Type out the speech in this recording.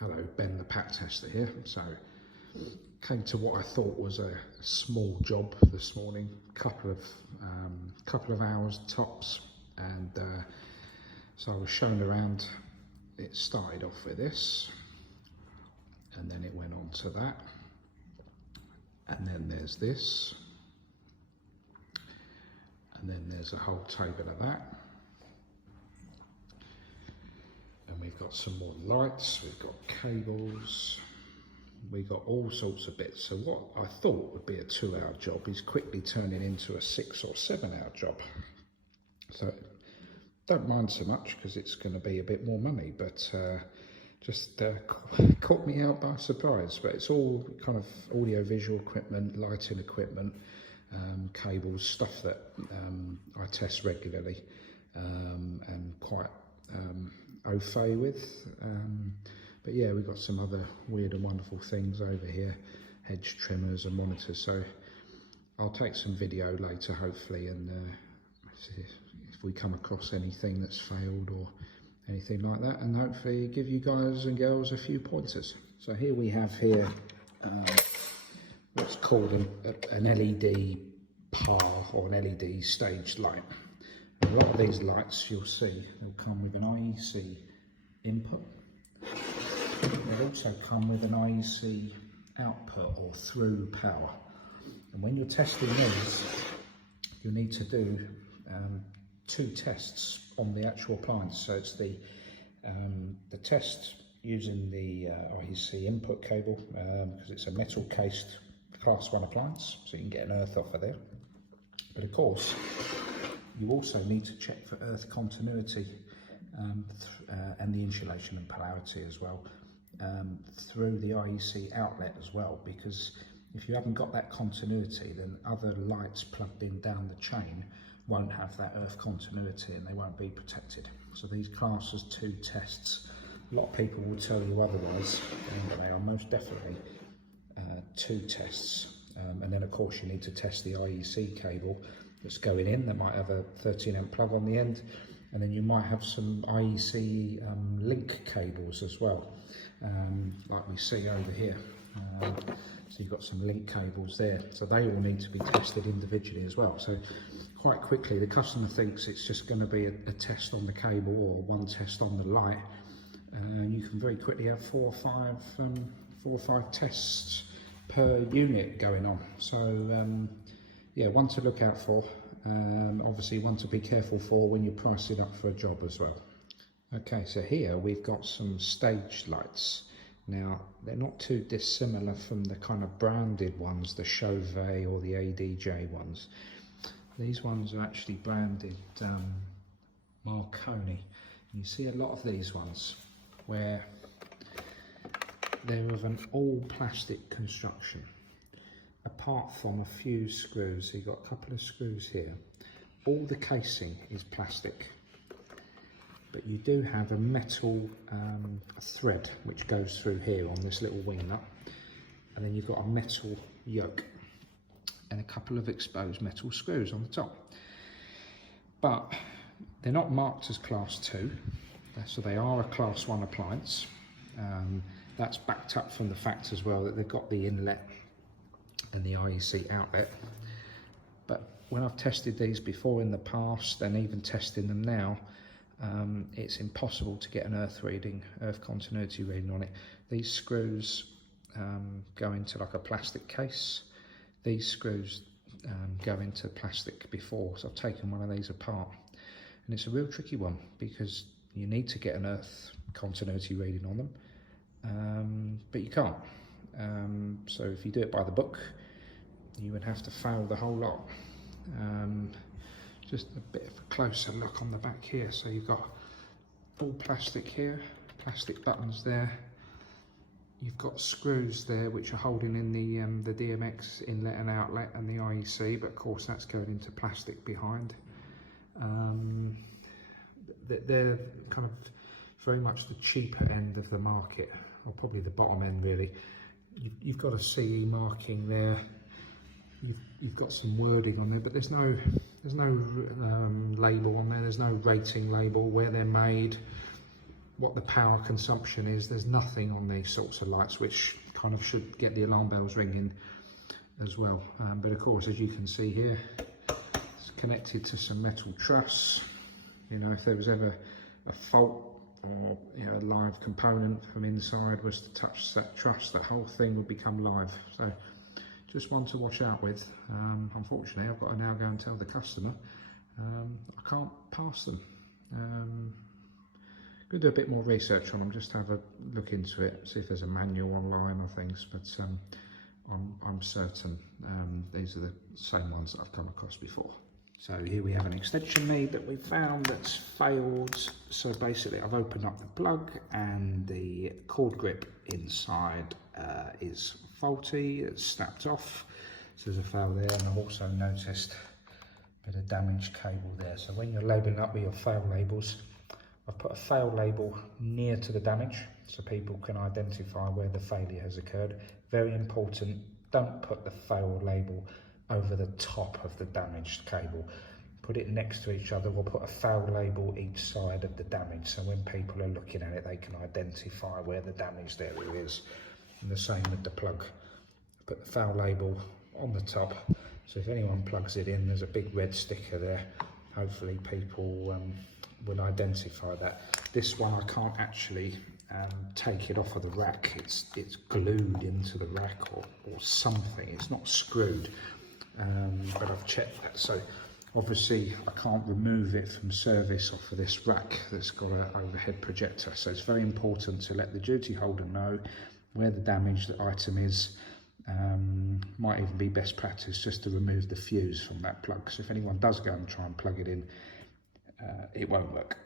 Hello, Ben the pack tester here. So came to what I thought was a small job this morning, couple of hours tops, and so I was shown around. It started off with this, and then it went on to that, and then there's this, and then there's a whole table of that. And we've got some more lights, we've got cables, we've got all sorts of bits. So what I thought would be a 2-hour job is quickly turning into a 6 or 7 hour job. So don't mind so much because it's going to be a bit more money, but just caught me out by surprise. But it's all kind of audio visual equipment, lighting equipment, cables, stuff that I test regularly and quite au fait with, but yeah, we've got some other weird and wonderful things over here, hedge trimmers and monitors. So I'll take some video later hopefully, and see if we come across anything that's failed or anything like that, and hopefully give you guys and girls a few pointers. So here we have what's called an LED PAR, or an LED staged light. A lot of these lights, you'll see, they'll come with an IEC input. They'll also come with an IEC output or through power. And when you're testing these, you need to do 2 tests on the actual appliance. So it's the test using the IEC input cable, because it's a metal cased class 1 appliance, so you can get an earth off of there. But of course, you also need to check for earth continuity and the insulation and polarity as well, through the IEC outlet as well, because if you haven't got that continuity, then other lights plugged in down the chain won't have that earth continuity and they won't be protected. So these class as 2 tests. A lot of people will tell you otherwise, and they are most definitely 2 tests. And then of course you need to test the IEC cable that's going in. That might have a 13 amp plug on the end, and then you might have some IEC link cables as well, like we see over here. So you've got some link cables there, so they all need to be tested individually as well. So quite quickly the customer thinks it's just going to be a test on the cable or 1 test on the light, and you can very quickly have 4 or 5 tests per unit going on. So yeah, one to look out for, obviously one to be careful for when you price it up for a job as well. Okay, so here we've got some staged lights. Now, they're not too dissimilar from the kind of branded ones, the Chauvet or the ADJ ones. These ones are actually branded Marconi. You see a lot of these ones where they're of an all plastic construction, apart from a few screws. So you've got a couple of screws here. All the casing is plastic, but you do have a metal thread which goes through here on this little wing nut, and then you've got a metal yoke and a couple of exposed metal screws on the top. But they're not marked as class 2, so they are a class 1 appliance. That's backed up from the fact as well that they've got the inlet and the IEC outlet. But when I've tested these before in the past, and even testing them now, it's impossible to get an earth continuity reading on it. These screws go into like a plastic case. These screws go into plastic before, so I've taken one of these apart, and it's a real tricky one because you need to get an earth continuity reading on them, but you can't. So if you do it by the book, you would have to fail the whole lot. Just a bit of a closer look on the back here. So you've got all plastic here, plastic buttons there. You've got screws there which are holding in the DMX inlet and outlet and the IEC, but of course that's going into plastic behind. They're kind of very much the cheaper end of the market, or probably the bottom end really. You've got a CE marking there. You've got some wording on there, but there's no label on there. There's no rating label, where they're made, what the power consumption is. There's nothing on these sorts of lights, which kind of should get the alarm bells ringing as well. But of course, as you can see here, it's connected to some metal truss. You know, if there was ever a fault, or you know, a live component from inside was to touch that truss, that whole thing would become live. So just one to watch out with. Unfortunately, I've got to now go and tell the customer I can't pass them. Going to do a bit more research on them, just have a look into it, see if there's a manual online or things, but I'm certain these are the same ones that I've come across before. So here we have an extension lead that we found that's failed. So basically I've opened up the plug and the cord grip inside is faulty, it's snapped off. So there's a fail there, and I've also noticed a bit of damaged cable there. So when you're labeling up with your fail labels, I've put a fail label near to the damage so people can identify where the failure has occurred. Very important, don't put the fail label over the top of the damaged cable. Put it next to each other. We'll put a fail label each side of the damage, so when people are looking at it, they can identify where the damaged area is. And the same with the plug. Put the fail label on the top, so if anyone plugs it in, there's a big red sticker there. Hopefully people will identify that. This one I can't actually take it off of the rack. It's glued into the rack or something. It's not screwed. But I've checked that, so obviously I can't remove it from service off of this rack that's got an overhead projector. So it's very important to let the duty holder know where the damaged item is. Might even be best practice just to remove the fuse from that plug. So if anyone does go and try and plug it in, it won't work.